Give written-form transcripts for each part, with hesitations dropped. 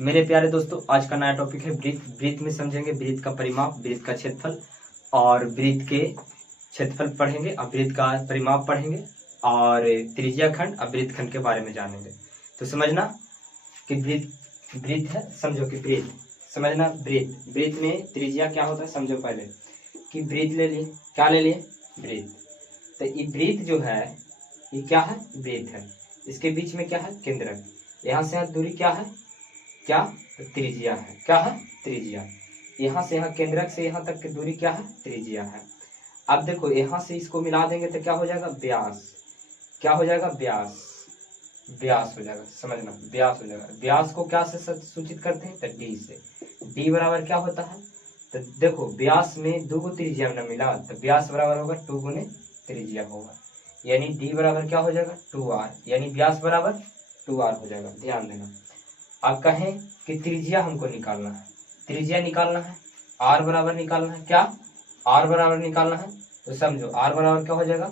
मेरे प्यारे दोस्तों, आज का नया टॉपिक है वृत्त। वृत्त में समझेंगे वृत्त का परिमाप, वृत्त का क्षेत्रफल और वृत्त के क्षेत्रफल पढ़ेंगे, अब वृत्त का परिमाप पढ़ेंगे और त्रिज्या खंड और वृत्त खंड के बारे में जानेंगे। तो समझना कि वृत्त वृत्त है, समझो कि वृत्त समझना। वृत्त वृत्त में त्रिज्या क्या होता है समझो पहले कि वृत्त ले लिए, क्या ले लिए वृत्त। तो ये वृत्त जो है ये क्या है, वृत्त है। इसके बीच में क्या है, केंद्रक। यहाँ से यहाँ दूरी क्या है, क्या तो त्रिज्या है, क्या है त्रिज्या। यहाँ से यहाँ केंद्रक से यहाँ तक की दूरी क्या है, त्रिज्या है। अब देखो यहाँ से इसको मिला देंगे तो क्या हो जाएगा, व्यास। क्या हो जाएगा, व्यास। व्यास हो जाएगा, समझना व्यास हो जाएगा। व्यास को क्या से सूचित करते हैं, तो डी से। डी बराबर क्या होता है, तो देखो व्यास में दो गो त्रिज्या न मिला तो व्यास बराबर होगा 2 गुने त्रिज्या होगा, यानी डी बराबर क्या हो जाएगा 2r, यानी व्यास बराबर 2r हो जाएगा। ध्यान देना। अब कहें कि त्रिज्या हमको निकालना है, त्रिज्या निकालना है, r बराबर निकालना है, क्या r बराबर निकालना है। तो समझो r बराबर क्या हो जाएगा,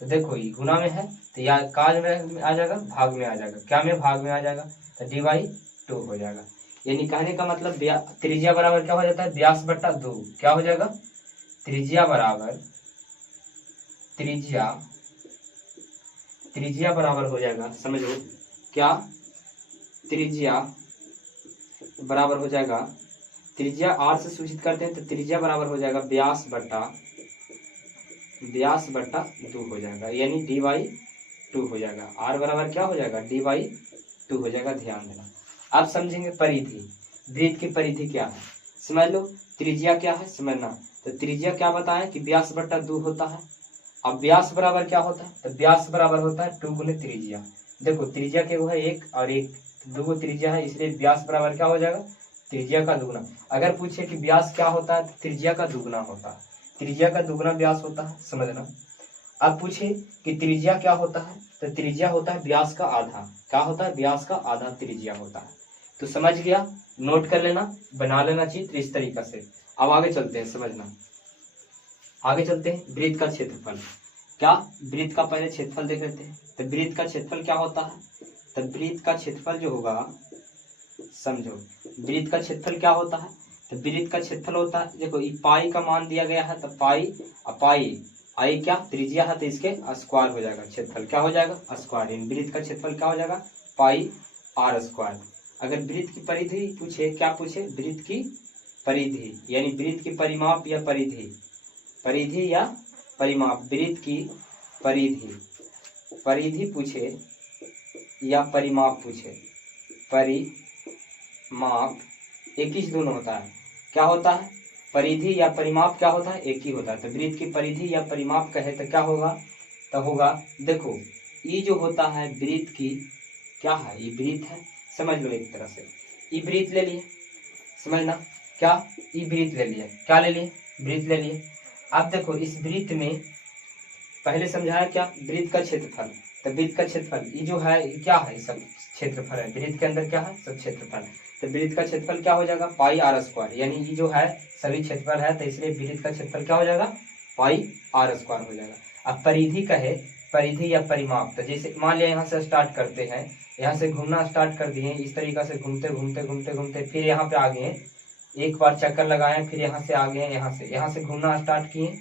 तो देखो ये गुना में है तो या काज में आ जाएगा, भाग में आ जाएगा, क्या में भाग में आ जाएगा, तो डी/2 हो जाएगा। यानी कहने का मतलब त्रिज्या बराबर क्या हो जाता है, व्यास बट्टा 2। क्या हो जाएगा, त्रिज्या बराबर त्रिज्या बराबर हो जाएगा, समझो क्या, त्रिज्या बराबर हो जाएगा, त्रिज्या r से सूचित करते हैं तो त्रिज्या बराबर हो जाएगा व्यास बट्टा 2 हो जाएगा, यानी डी/2 हो जाएगा। r बराबर क्या हो जाएगा, डी/2 हो जाएगा। ध्यान देना। अब समझेंगे परिधि। वृत्त की परिधि क्या है समझ लो। त्रिज्या क्या है समझना, तो त्रिज्या क्या बताएं कि व्यास बट्टा 2 होता है। अब व्यास बराबर क्या होता है, तो व्यास बराबर होता है 2 गुने त्रिज्या। देखो त्रिज्या के वो है 1 और 1 2 त्रिज्या है, इसलिए व्यास बराबर क्या हो जाएगा, त्रिज्या का दुगना। अगर पूछे कि व्यास क्या होता है तो त्रिज्या का दुगना होता है, त्रिज्या का दुगना व्यास होता है, समझना। अब पूछे कि त्रिज्या क्या होता है, तो त्रिज्या होता है व्यास का आधा। क्या होता है, व्यास का आधा त्रिज्या होता है। तो समझ गया, नोट कर लेना, बना लेना चित्र इस तरीका से। अब आगे चलते हैं, समझना आगे चलते हैं। वृत्त का क्षेत्रफल क्या, वृत्त का पहले क्षेत्रफल देख लेते हैं। तो वृत्त का क्षेत्रफल क्या होता है, तो वृत्त का क्षेत्रफल जो होगा, समझो वृत्त का क्षेत्रफल क्या होता है, तो वृत्त का क्षेत्रफल होता है, देखो ये पाई का मान दिया गया है तो पाई आई क्या त्रिज्या है तो इसके स्क्वायर हो जाएगा, क्षेत्रफल क्या हो जाएगा स्क्वायर। वृत्त का क्षेत्रफल क्या हो जाएगा πr²। अगर वृत्त की परिधि पूछे, क्या पूछे, वृत्त की परिधि यानी वृत्त की परिमाप या परिधि या परिमाप, वृत्त की परिधि पूछे या परिमाप पूछे, परिमाप एक ही दोनों होता है। क्या होता है, परिधि या परिमाप क्या होता है, एक ही होता है। तो वृत्त की परिधि या परिमाप कहे तो क्या होगा, तो होगा देखो ये जो होता है वृत्त की क्या है, ये वृत्त है, समझ लो एक तरह से ये वृत्त ले लिए, समझना क्या, ये वृत्त ले लिए, क्या ले लिए, वृत्त ले लिए। अब देखो इस वृत्त में पहले समझाया क्या, वृत्त का क्षेत्रफल। तो वृत्त का क्षेत्रफल ये जो है ये क्या है, सब क्षेत्रफल है, वृत्त के अंदर क्या है, सब क्षेत्रफल। तो वृत्त का क्षेत्रफल क्या हो जाएगा πr², यानी ये जो है सभी क्षेत्रफल है तो इसलिए वृत्त का क्षेत्रफल क्या हो जाएगा πr² हो जाएगा। अब परिधि कहे, परिधि या परिमाप, तो जैसे मान लिया यहाँ से स्टार्ट करते हैं, यहाँ से घूमना स्टार्ट कर दिए, इस तरीका से घूमते घूमते फिर यहाँ पे आ गए, एक बार चक्कर लगाए, फिर यहाँ से आ गए, यहाँ से घूमना स्टार्ट किए,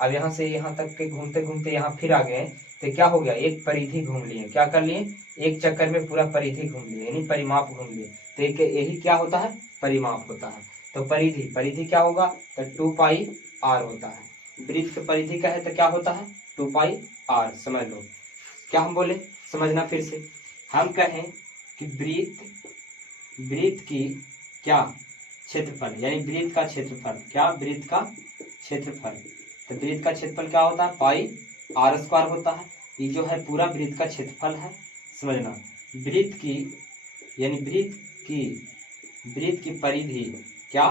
अब यहाँ से यहाँ तक के घूमते घूमते यहाँ फिर आ गए, तो क्या हो गया, एक परिधि घूम लिए, क्या कर लिए, एक चक्कर में पूरा परिधि घूम लिए, यानी परिमाप घूम लिए। तो यही क्या होता है, परिमाप होता है। तो परिधि क्या होगा, तो 2πr होता है। वृत्त की परिधि का है तो क्या होता है 2πr, समझ लो। क्या हम बोले, समझना फिर से, हम कहें कि वृत्त की क्या क्षेत्रफल, यानी वृत्त का क्षेत्रफल, क्या वृत्त का क्षेत्रफल। तो वृत्त का क्षेत्रफल क्या होता है πr² होता है। ये जो है पूरा वृत्त का क्षेत्रफल है, समझना। वृत्त की यानी वृत्त की परिधि क्या,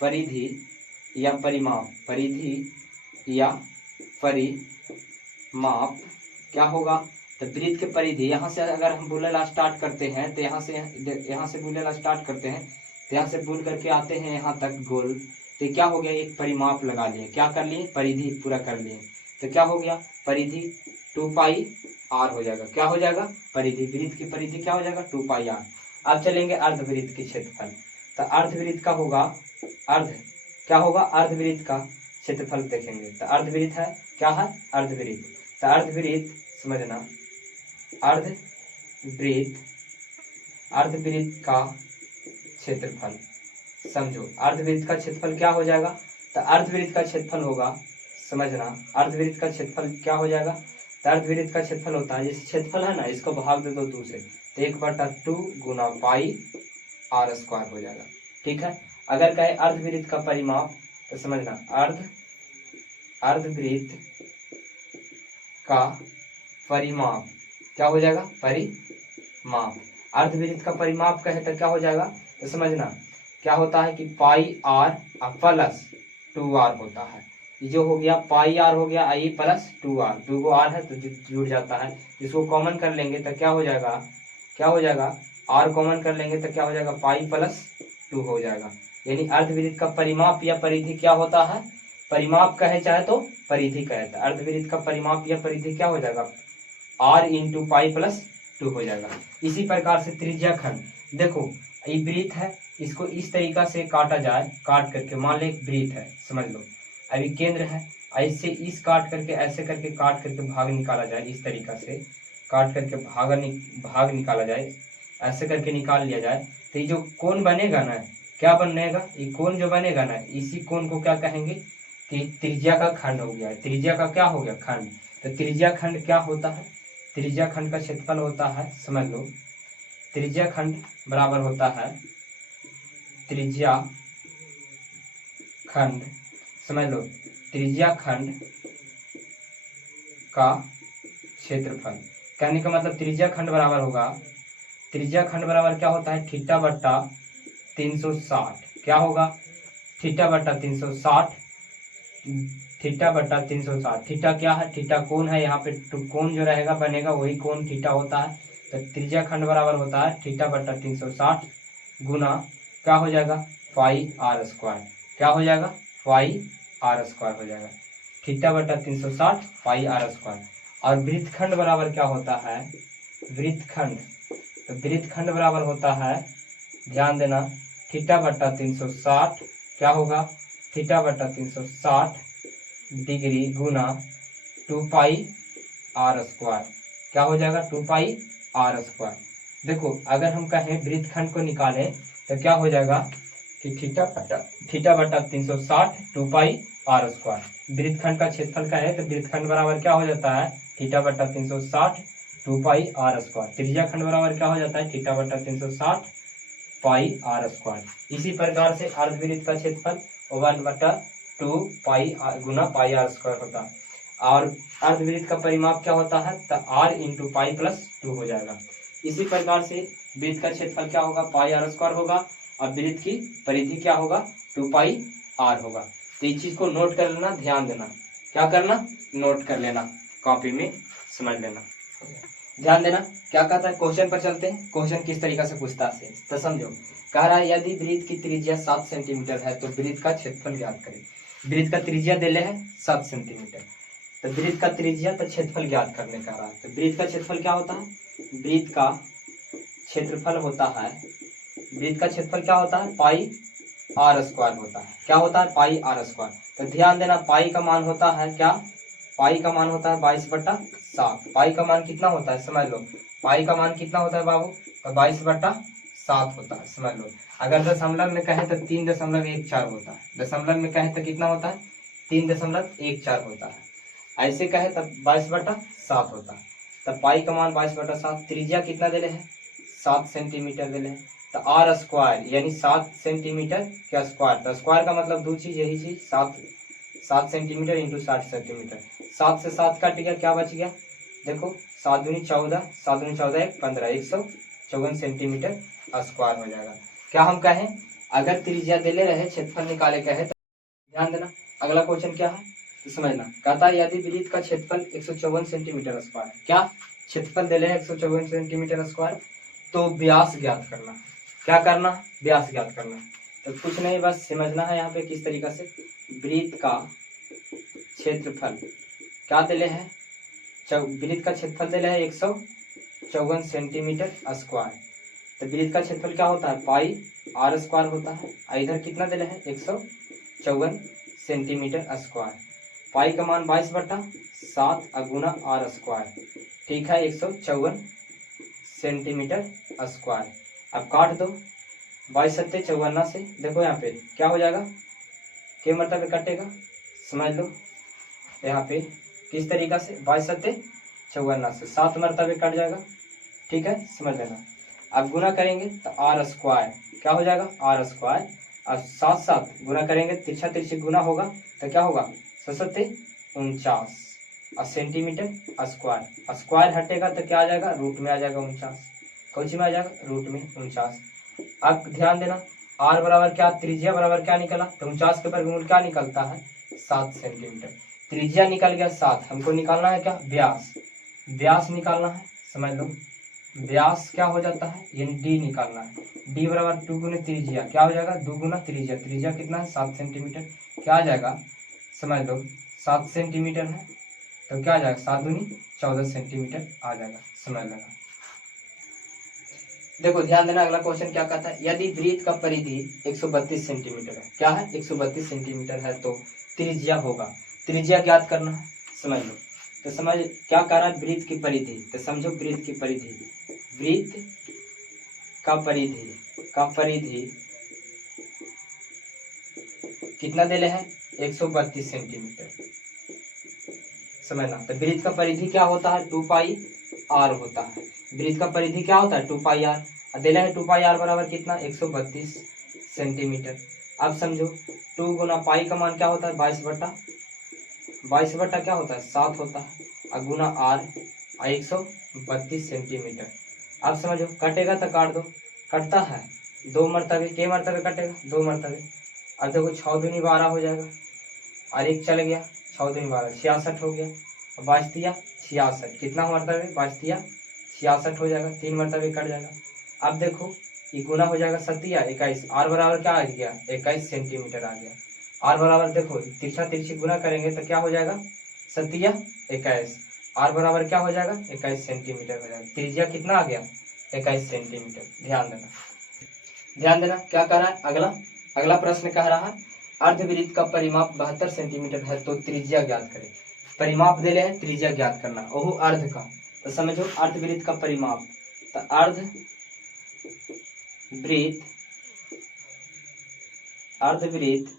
परिधि या परिमाप, परिधि या परिमाप क्या होगा, तो वृत्त की परिधि यहाँ से अगर हम बोलेला स्टार्ट करते हैं तो यहाँ से बोलेला स्टार्ट करते हैं तो यहाँ से बोल करके आते हैं यहाँ तक गोल, तो क्या हो गया, एक परिमाप लगा लिए, क्या कर लिए, परिधि पूरा कर लिए। तो क्या हो गया, परिधि 2πr हो जाएगा, क्या हो जाएगा, परिधि, वृत्त की परिधि क्या हो जाएगा 2πr। अब चलेंगे अर्धवृत्त के क्षेत्रफल। तो अर्धवृत्त का होगा अर्धवृत्त का क्षेत्रफल देखेंगे। तो अर्धवृत्त है क्या है, अर्धवृत्त। तो अर्धवृत्त समझना, अर्धवृत्त का क्षेत्रफल समझो। अर्धवृत्त का क्षेत्रफल क्या हो जाएगा, तो अर्धवृत्त का क्षेत्रफल होगा, समझना, अर्धवृत्त का क्षेत्रफल क्या हो जाएगा। तो अर्धवृत्त का क्षेत्रफल होता है, जैसे क्षेत्रफल है ना, इसको भाग दे दो 2 से, तो 1/2 गुना पाई r स्क्वायर हो जाएगा। ठीक है। अगर कहे अर्धवृत्त का परिमाप, तो समझना अर्धवृत्त का परिमाप क्या हो जाएगा, परिमाप। अर्धवृत्त का परिमाप कहे तो क्या हो जाएगा, तो समझना क्या होता है कि पाई r प्लस 2r होता है। ये जो हो गया पाई r हो गया आई प्लस 2r, 2 r है तो जुड़ जाता है। इसको कॉमन कर लेंगे तो क्या हो जाएगा, r कॉमन कर लेंगे तो क्या हो जाएगा, पाई प्लस 2 हो जाएगा। यानी अर्धवृत्त का परिमाप या परिधि क्या होता है, परिमाप कहे चाहे तो परिधि कहे, तो अर्धवृत्त का परिमाप या परिधि क्या हो जाएगा, r इंटू पाई प्लस 2 हो जाएगा। इसी प्रकार से त्रिज्या खंड, देखो ये वृत्त है, इसको इस तरीका से काटा जाए, काट करके, मान ले एक वृत्त है समझ लो, अभी केंद्र है, ऐसे इस काट करके ऐसे करके काट करके भाग निकाला जाए, इस तरीका से काट करके भाग निकाला जाए, ऐसे करके निकाल लिया जाए, तो ये जो कोण बनेगा ना, क्या बनेगा, ये कोण जो बनेगा ना, इसी कोण को क्या कहेंगे कि त्रिज्या का खंड हो गया। त्रिज्या का क्या हो गया, खंड। तो त्रिज्या खंड क्या होता है, त्रिज्या खंड का क्षेत्रफल होता है, समझ लो, त्रिज्या खंड बराबर होता है, त्रिज्या खंड समझ लो, त्रिज्या खंड का क्षेत्रफल। कहने का मतलब त्रिज्या खंड बराबर होगा, त्रिज्या खंड बराबर क्या होता है, थीटा बट्टा 360। क्या होगा, थीटा बट्टा 360, थीटा बट्टा 360। थीटा क्या है, थीटा कोण है, यहाँ पे कोण जो रहेगा बनेगा वही कोण थीटा होता है। तो त्रिज्या खंड बराबर होता है थीटा बट्टा 360 गुना क्या हो जाएगा, पाई r स्क्वायर। क्या हो जाएगा, पाई r स्क्वायर हो जाएगा, थीटा बट्टा 360 पाई r स्क्वायर। और वृत्तखंड बराबर क्या होता है, वृत्तखंड, तो वृत्तखंड बराबर होता है, ध्यान देना, थीटा बट्टा 360 क्या होगा, थीटा बट्टा 360 डिग्री गुना 2 पाई r स्क्वायर। क्या हो जाएगा, 2 पाई r स्क्वायर। देखो अगर हम कहें वृत्तखंड को निकालें तो क्या हो जाएगा कि थीटा बट्टा 360 2 पाई r स्क्वायर। वृत्तखंड का क्षेत्रफल का है तो वृत्तखंड बराबर क्या हो जाता है, थीटा बट्टा 360 2 पाई r स्क्वायर। त्रिज्या खंड बराबर क्या हो जाता है, थीटा बट्टा 360 पाई r स्क्वायर। इसी प्रकार से अर्धवृत्त का क्षेत्रफल 1/2 पाई गुना पाई r स्क्वायर होता है। और अर्धवृत्त का परिमाप क्या होता है, तो r इंटू पाई प्लस 2 हो जाएगा। इसी प्रकार से वृत्त का क्षेत्रफल क्या होगा, पाई r स्क्वायर होगा, और वृत्त की परिधि क्या होगा, 2 पाई r होगा। तो इस चीज को नोट कर लेना, ध्यान देना, क्या करना, नोट कर लेना, कॉपी में समझ लेना, ध्यान देना। क्या कहता है, क्वेश्चन पर चलते हैं। क्वेश्चन किस तरीका से पूछता है तो समझो। कह रहा है यदि वृत्त की त्रिज्या 7 सेंटीमीटर है तो वृत्त का क्षेत्रफल ज्ञात करें। वृत्त का त्रिज्या दे है 7 सेंटीमीटर, तो वृत्त का त्रिज्या तो क्षेत्रफल ज्ञात करने का रहा है। तो वृत्त का क्षेत्रफल क्या होता है, वृत्त का क्षेत्रफल होता है, वृत्त का क्षेत्रफल क्या होता है, पाई r स्क्वायर होता है। क्या होता है, पाई r स्क्वायर। तो ध्यान देना, पाई का मान होता है क्या, पाई का मान होता है 22/7। पाई का मान कितना होता है, समझ लो, पाई का मान कितना होता है बाबू, तो 22/7 होता है, समझ लो। अगर दशमलव में कहे तो 3.14 होता है, दशमलव में कहे तो कितना होता है, 3.14 होता है, ऐसे कहे तब 22/7 होता है। तब पाई का मान 22/7, त्रिज्या कितना दे है, 7 सेंटीमीटर दे है। तो r स्क्वायर यानी 7 सेंटीमीटर क्या स्क्वायर, तो स्क्वायर का मतलब दो चीज, यही चीज 7 सेंटीमीटर इंटू 60 सेंटीमीटर। 7 से 7 काट गया, क्या बच गया, देखो 7 दूनी 14, 7 दूनी 14 15, 154 सेंटीमीटर स्क्वायर हो जाएगा। क्या हम कहें, अगर त्रिज्या दे रहे क्षेत्रफल निकाले कहे तो ध्यान देना। अगला क्वेश्चन क्या है तो समझना, कहता है यदि वृत्त का क्षेत्रफल 154 सेंटीमीटर स्क्वायर है, क्या क्षेत्रफल दे रहे 154 सेंटीमीटर स्क्वायर, तो व्यास ज्ञात करना। क्या करना, व्यास ज्ञात करना। तो कुछ नहीं, बस समझना है यहाँ पे किस तरीका से वृत्त का क्षेत्रफल क्या दे है, वृत्त का क्षेत्रफल दे है 154 सेंटीमीटर स्क्वायर। तो वृत्त का क्षेत्रफल क्या होता है, पाई आर स्क्वायर होता है। और इधर कितना दिले है, 154 सेंटीमीटर स्क्वायर। पाई का मान 22/7 गुना आर स्क्वायर, ठीक है, 154 सेंटीमीटर स्क्वायर। अब काट दो 22 सत्ते 54 से, देखो यहाँ पे क्या हो जाएगा, के मरतबे कटेगा, समझ लो यहाँ पे किस तरीका से, 22 सत्ते 54 से 7 मरतबे कट जाएगा, ठीक है, समझ लेना। अब गुना करेंगे तो आर स्क्वायर क्या हो जाएगा, आर स्क्वायर। अब 7 गुना करेंगे, तिरछा तिरछी गुना होगा तो क्या होगा, 7×49 और सेंटीमीटर स्क्वायर। स्क्वायर हटेगा तो क्या आ जाएगा, रूट में आ जाएगा 49, कौची में आ जाएगा, रूट में 49। अब ध्यान देना, आर बराबर क्या, त्रिज्या बराबर क्या निकला, तो 49 के वर्गमूल क्या निकलता है, 7 सेंटीमीटर। त्रिज्या निकल गया 7, हमको निकालना है क्या, व्यास, व्यास निकालना है, समझ लो व्यास क्या हो जाता है, यानी डी निकालना है। डी बराबर 2 गुना त्रिज्या क्या हो जाएगा, 2 गुना त्रिज्या, त्रिज्या कितना है, 7 सेंटीमीटर, क्या आ जाएगा, समझ लो 7 सेंटीमीटर है तो क्या आ जाएगा, 7 दूनी 14 सेंटीमीटर आ जाएगा, समझ लेना। देखो ध्यान देना, अगला क्वेश्चन क्या कहता है, यदि वृत्त का परिधि 132 सेंटीमीटर है, क्या है, 132 सेंटीमीटर है, तो त्रिज्या होगा, त्रिज्या ज्ञात करना है, समझ लो। तो समझ क्या कह रहा है, वृत्त की परिधि, तो समझो वृत्त की परिधि, वृत्त का परिधि कितना देले है, 132 सेंटीमीटर, समझना। तो वृत्त का परिधि क्या होता है, 2 पाई आर होता है। वृत्त का परिधि क्या होता है, 2 पाई आर, देला है 2 पाई आर बराबर कितना, 132 सेंटीमीटर। अब समझो 2 गुना पाई का मान क्या होता है, 22 बटा क्या होता है, 7 होता है, और गुना आर 132 सेंटीमीटर। अब समझो कटेगा तो काट दो, कटता है 2 मरतबे, के मरतबे कटेगा, 2 मरतबे। अब देखो 6 दूनी 12 हो जाएगा, और एक चल गया, 6 दूनी 12 66 हो गया, और 22 दिया 66, कितना मरतबे, 22 दिया 66 हो जाएगा, 3 मरतबे कट जाएगा। अब देखो ये गुना हो जाएगा 7×21, आर बराबर क्या आ गया, 21 सेंटीमीटर आ गया। आर बराबर देखो तिरछा तिरछी गुना करेंगे तो क्या हो जाएगा, 7×21, आर बराबर क्या हो जाएगा, 21 सेंटीमीटर हो जाएगा। त्रिज्या कितना आ गया, 21 सेंटीमीटर। ध्यान देना क्या कह रहा है, अगला प्रश्न कह रहा है, अर्धवृत्त का परिमाप 72 सेंटीमीटर है, तो त्रिज्या ज्ञात करें। परिमाप दे रहे हैं, त्रिज्या ज्ञात करना, ओहो अर्ध का। तो समझो अर्धवृत्त का परिमाप, तो अर्धवृत्त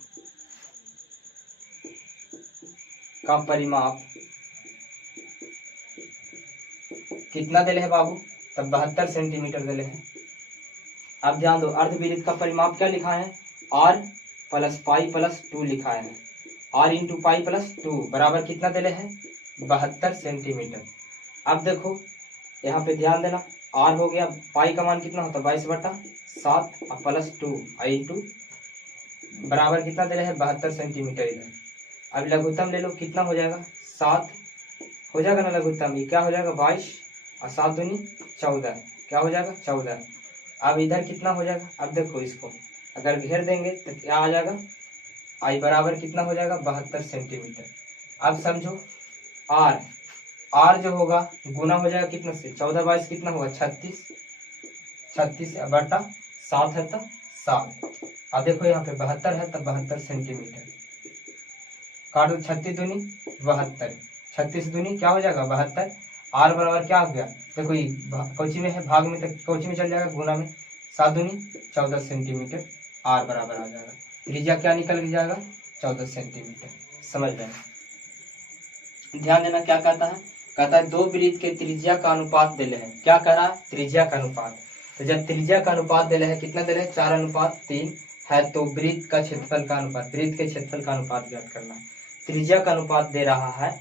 का परिमाप कितना दिले है बाबू, तब 72 सेंटीमीटर दिले है। अब ध्यान दो, अर्धवृत्त का परिमाप क्या लिखा है, r प्लस पाई प्लस 2 लिखा है, r इंटू पाई प्लस 2 बराबर कितना दिले है, 72 सेंटीमीटर। अब देखो यहाँ पे ध्यान देना, r हो गया, पाई का मान कितना होता है 22/7 और प्लस 2 इंटू बराबर कितना दिले है, 72 सेंटीमीटर इधर। अब लघुत्तम ले लो, कितना हो जाएगा, 7 हो जाएगा ना लघुत्तम, ये क्या हो जाएगा 22 और 7 दूनी 14, क्या हो जाएगा 14। अब इधर कितना हो जाएगा, अब देखो इसको अगर घेर देंगे तो क्या आ जाएगा, आई बराबर कितना हो जाएगा 72 सेंटीमीटर। अब समझो आर जो होगा गुना हो जाएगा कितना से, 14×22 कितना होगा 36 बटा 7 है तो 7। अब देखो यहाँ पे 72 है तो 72 सेंटीमीटर, काट दो 36 दूनी 72, 36 दूनी क्या हो जाएगा 72। आर बराबर क्या हो गया, देखो ये कौची में है, भाग में, तो कौची में चल जाएगा, गुना में, 7 दूनी 14 सेंटीमीटर, आर बराबर आ जाएगा। त्रिज्या क्या निकल जाएगा, 14 सेंटीमीटर, समझ लेना। ध्यान देना क्या कहता है 2 वृत्त के त्रिज्या का अनुपात दिले है, क्या कह रहा है, त्रिज्या का अनुपात। तो जब त्रिज्या का अनुपात दिले है, कितना दिले है, 4:3 है, तो वृत्त का क्षेत्रफल का अनुपात, वृत्त के क्षेत्रफल का अनुपात ज्ञात करना है। त्रिज्या का अनुपात दे रहा है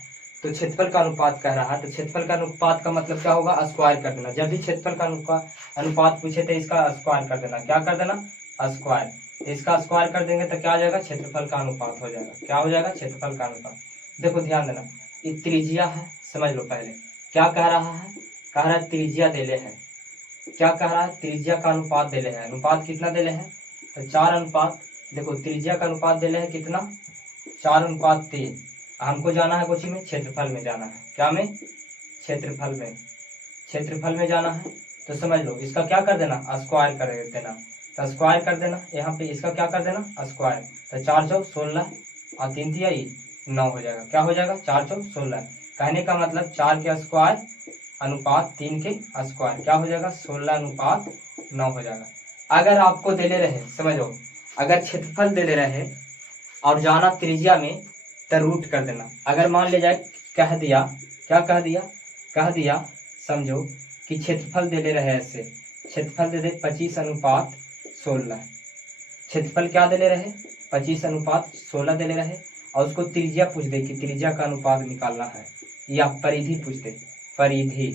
तो क्षेत्रफल का अनुपात कह रहा है, तो क्षेत्रफल का अनुपात का मतलब क्या होगा, स्क्वायर कर देना। जब भी क्षेत्रफल का अनुपात पूछे तो इसका स्क्वायर कर देना, क्या कर देना, स्क्वायर। इसका स्क्वायर कर देंगे तो क्या आ जाएगा, क्षेत्रफल का अनुपात हो जाएगा, क्या हो जाएगा, क्षेत्रफल का अनुपात। देखो ध्यान देना, ये त्रिज्या है, समझ लो पहले क्या कह रहा है, कह रहा है त्रिज्या देले है, क्या कह रहा है, त्रिज्या का अनुपात देले है। अनुपात कितना देले है, तो 4 देखो त्रिज्या का अनुपात देले है कितना, 4:3। हमको जाना है कुछ में, क्षेत्रफल में जाना है, क्या में, क्षेत्रफल में जाना है। तो समझ लो इसका क्या कर देना, स्क्वायर कर देना। तो स्क्वायर कर देना, यहाँ पे इसका क्या कर देना, स्क्वायर। तो 4 चौक 16 और 3 तिया 9 हो जाएगा। क्या हो जाएगा, 4 चौक 16। कहने का मतलब 4 के स्क्वायर अनुपात 3 के स्क्वायर क्या हो जाएगा, 16 अनुपात 9 हो जाएगा। अगर आपको दे ले रहे, समझो, अगर क्षेत्रफल दे ले रहे और जाना त्रिज्या में तो रूट कर देना। अगर मान ले जाए कह दिया, क्या कह दिया, समझो कि क्षेत्रफल दे ले रहे, ऐसे क्षेत्रफल दे दे 25 अनुपात 16। क्षेत्रफल क्या दे ले रहे, 25 अनुपात 16 दे ले रहे, और उसको त्रिज्या पूछ दे कि त्रिज्या का अनुपात निकालना है, या परिधि पूछ दे, परिधि,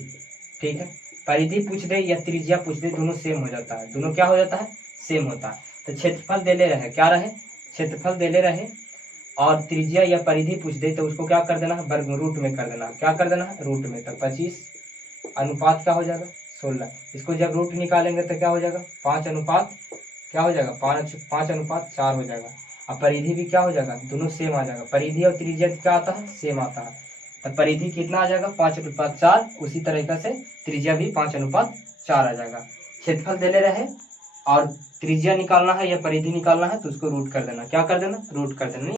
ठीक है, परिधि पूछ दे या त्रिज्या पूछ दे, दोनों सेम हो जाता है, दोनों क्या हो जाता है, सेम होता है। तो क्षेत्रफल दे ले रहे, क्या रहे, क्षेत्रफल दे ले रहे और त्रिज्या या परिधि पूछ दे, तो उसको क्या कर देना है, वर्ग रूट में कर देना। क्या कर देना है, रूट में। तो 25 अनुपात क्या हो जाएगा, 16। इसको जब रूट निकालेंगे तो क्या हो जाएगा, 5 अनुपात क्या हो जाएगा, 5 अनुपात 4 हो जाएगा। अब परिधि भी क्या हो जाएगा, दोनों सेम आ जाएगा। परिधि और त्रिज्या क्या आता है, सेम आता है। तो परिधि कितना आ जाएगा, 5 अनुपात 4। उसी तरीके से त्रिज्या भी 5 अनुपात 4 आ जाएगा। क्षेत्रफल दे ले रहे और त्रिज्या निकालना है या परिधि निकालना है, तो उसको रूट कर देना। क्या कर देना, रूट कर देना।